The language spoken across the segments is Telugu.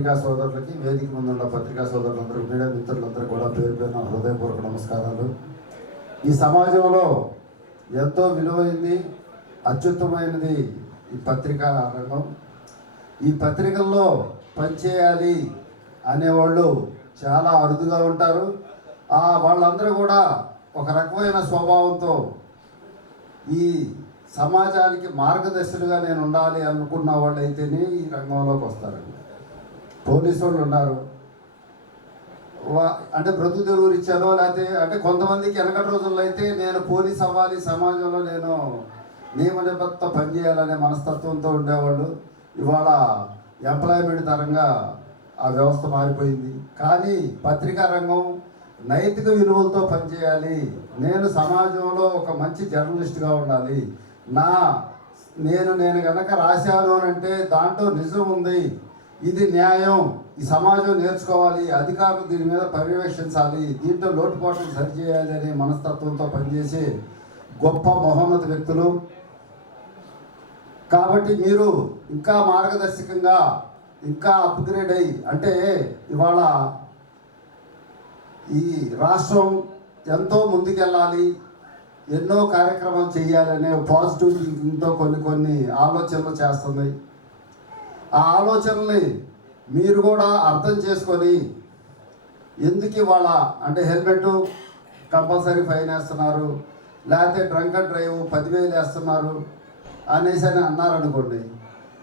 పత్రికా సోదరులకి, వేదిక ముందున్న పత్రికా సోదరులందరూ, మీడియా మిత్రులందరూ కూడా పేరు పేరున హృదయపూర్వక నమస్కారాలు. ఈ సమాజంలో ఎంతో విలువైంది, అత్యుత్తమైనది ఈ పత్రికా రంగం. ఈ పత్రికల్లో పనిచేయాలి అనేవాళ్ళు చాలా అరుదుగా ఉంటారు. వాళ్ళందరూ కూడా ఒక రకమైన స్వభావంతో ఈ సమాజానికి మార్గదర్శులుగా నేను ఉండాలి అనుకున్న వాళ్ళు అయితేనే ఈ రంగంలోకి వస్తారండి. పోలీసు వాళ్ళు ఉన్నారు, అంటే బ్రతుకు తెరువు ఇచ్చారో, లేకపోతే అంటే కొంతమందికి వెనకటి రోజుల్లో అయితే నేను పోలీస్ అవ్వాలి, సమాజంలో నేను నియమ నిబద్ధత పనిచేయాలనే మనస్తత్వంతో ఉండేవాళ్ళు. ఇవాళ ఎంప్లాయ్మెంట్ తరంగా ఆ వ్యవస్థ మారిపోయింది. కానీ పత్రికా రంగం నైతిక విలువలతో పనిచేయాలి, నేను సమాజంలో ఒక మంచి జర్నలిస్ట్గా ఉండాలి, నేను కనుక రాశాను అని అంటే దాంట్లో నిజం ఉంది, ఇది న్యాయం, ఈ సమాజం నేర్చుకోవాలి, అధికారులు దీని మీద పర్యవేక్షించాలి, దీంట్లో లోటుపాట్లు సరిచేయాలి అనే మనస్తత్వంతో పనిచేసే గొప్ప మహోన్నత వ్యక్తులు. కాబట్టి మీరు ఇంకా మార్గదర్శకంగా ఇంకా అప్గ్రేడ్ అయ్యి, అంటే ఇవాళ ఈ రాష్ట్రం ఎంతో ముందుకెళ్ళాలి, ఎన్నో కార్యక్రమాలు చేయాలనే పాజిటివ్ థింకింగ్తో కొన్ని ఆలోచనలు చేస్తుంది. ఆ ఆలోచనల్ని మీరు కూడా అర్థం చేసుకొని, ఎందుకు ఇవాళ అంటే హెల్మెట్ కంపల్సరీ ఫైన్ వేస్తున్నారు, లేకపోతే డ్రంక్ అండ్ డ్రైవ్ 10,000 వేస్తున్నారు అనేసి అని అన్నారనుకోండి,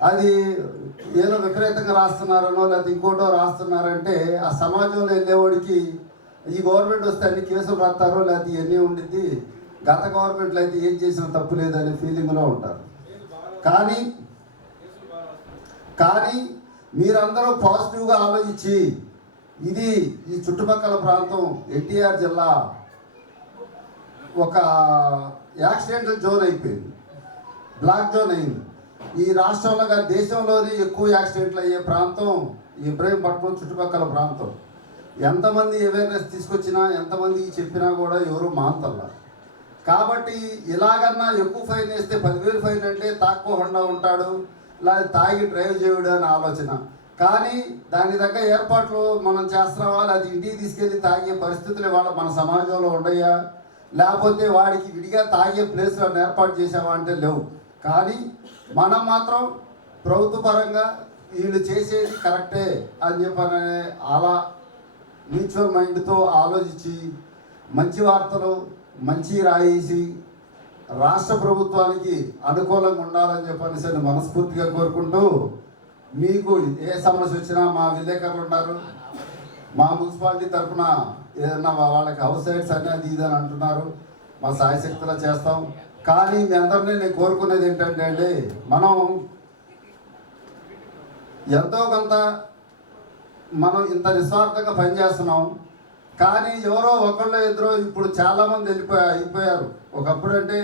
అది ఏదో విపరీతంగా రాస్తున్నారనో లేకపోతే ఇంకోటో రాస్తున్నారంటే ఆ సమాజంలో వెళ్ళేవాడికి ఈ గవర్నమెంట్ వస్తే అన్ని కేసులు రాస్తారో లేకపోతే ఇవన్నీ ఉండిద్ది, గత గవర్నమెంట్లో అయితే ఏం చేసినా తప్పు లేదనే ఫీలింగ్లో ఉంటారు. కానీ మీరందరూ పాజిటివ్గా ఆలోచించి, ఇది ఈ చుట్టుపక్కల ప్రాంతం ఎన్టీఆర్ జిల్లా ఒక యాక్సిడెంటల్ జోన్ అయిపోయింది, బ్లాక్ జోన్ అయింది. ఈ రాష్ట్రంలో దేశంలోనే ఎక్కువ యాక్సిడెంట్లు అయ్యే ప్రాంతం ఇబ్రహీంపట్నం చుట్టుపక్కల ప్రాంతం. ఎంతమంది అవేర్నెస్ తీసుకొచ్చినా, ఎంతమంది చెప్పినా కూడా ఎవరు మానతల్లా. కాబట్టి ఇలాగన్నా ఎక్కువ ఫైన్ వేస్తే 10,000 ఫైన్ అంటే తాక్కోకుండా ఉంటాడు, లేదా తాగి డ్రైవ్ చేయడు అని ఆలోచన. కానీ దాని దగ్గర ఏర్పాట్లు మనం చేస్తున్నావా, అది ఇంటికి తీసుకెళ్ళి తాగే పరిస్థితులు వాళ్ళ మన సమాజంలో ఉండయా, లేకపోతే వాడికి విడిగా తాగే ప్లేస్లో ఏర్పాటు చేసావా అంటే లేవు. కానీ మనం మాత్రం ప్రభుత్వ పరంగా వీళ్ళు చేసేది కరెక్టే అని చెప్పనే అలా మ్యూచువల్ మైండ్తో ఆలోచించి మంచి వార్తలు మంచి రాయేసి రాష్ట్ర ప్రభుత్వానికి అనుకూలంగా ఉండాలని చెప్పనేసి మనస్ఫూర్తిగా కోరుకుంటూ, మీకు ఏ సమస్య వచ్చినా మా విలేకరులు ఉన్నారు, మా మున్సిపాలిటీ తరఫున ఏదన్నా వాళ్ళకి హౌస్ సైడ్స్ అనేది ఇదని అంటున్నారు, మా సాయశక్తిలో చేస్తాం. కానీ మీ అందరినీ నేను కోరుకునేది ఏంటంటే అండి, మనం ఎంతో కొంత మనం ఇంత నిస్వార్థంగా పనిచేస్తున్నాం. కానీ ఎవరో ఒకళ్ళు ఇద్దరు ఇప్పుడు చాలామంది అయిపోయారు. ఒకప్పుడు అంటే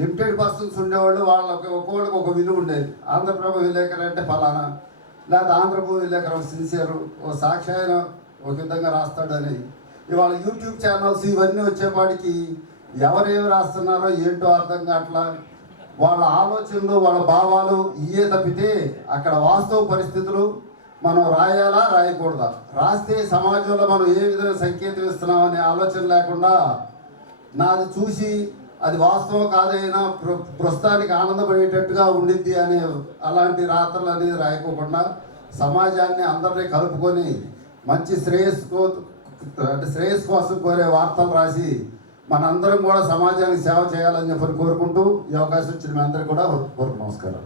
లిమిటెడ్ పర్సన్స్ ఉండేవాళ్ళు, వాళ్ళకి ఒక్కొక్కడికి ఒక విలువ ఉండేది. ఆంధ్రప్రభ విలేకరు అంటే ఫలానా, లేదా ఆంధ్రప్రభ విలేకరు సిన్సియరు, ఓ సాక్షాయన ఒక విధంగా రాస్తాడని. ఇవాళ యూట్యూబ్ ఛానల్స్ ఇవన్నీ వచ్చేపాటికి ఎవరేమి రాస్తున్నారో ఏంటో అర్థం కావట్లా. వాళ్ళ ఆలోచనలు, వాళ్ళ భావాలు ఇయే తప్పితే అక్కడ వాస్తవ పరిస్థితులు మనం రాయాలా రాయకూడదా, రాస్తే సమాజంలో మనం ఏ విధంగా సంకేతం ఇస్తున్నామనే ఆలోచన లేకుండా, నాది చూసి అది వాస్తవం కాదైనా ప్రస్తుతానికి ఆనందపడేటట్టుగా ఉండిద్ది అనే అలాంటి రాత్రలు అనేది రాయకోకుండా సమాజాన్ని అందరినీ కలుపుకొని మంచి శ్రేయస్ కోసం కోరే వార్తలు రాసి మనందరం కూడా సమాజానికి సేవ చేయాలని చెప్పని కోరుకుంటూ ఈ అవకాశం ఇచ్చిన మీ అందరికీ కూడా నమస్కారం.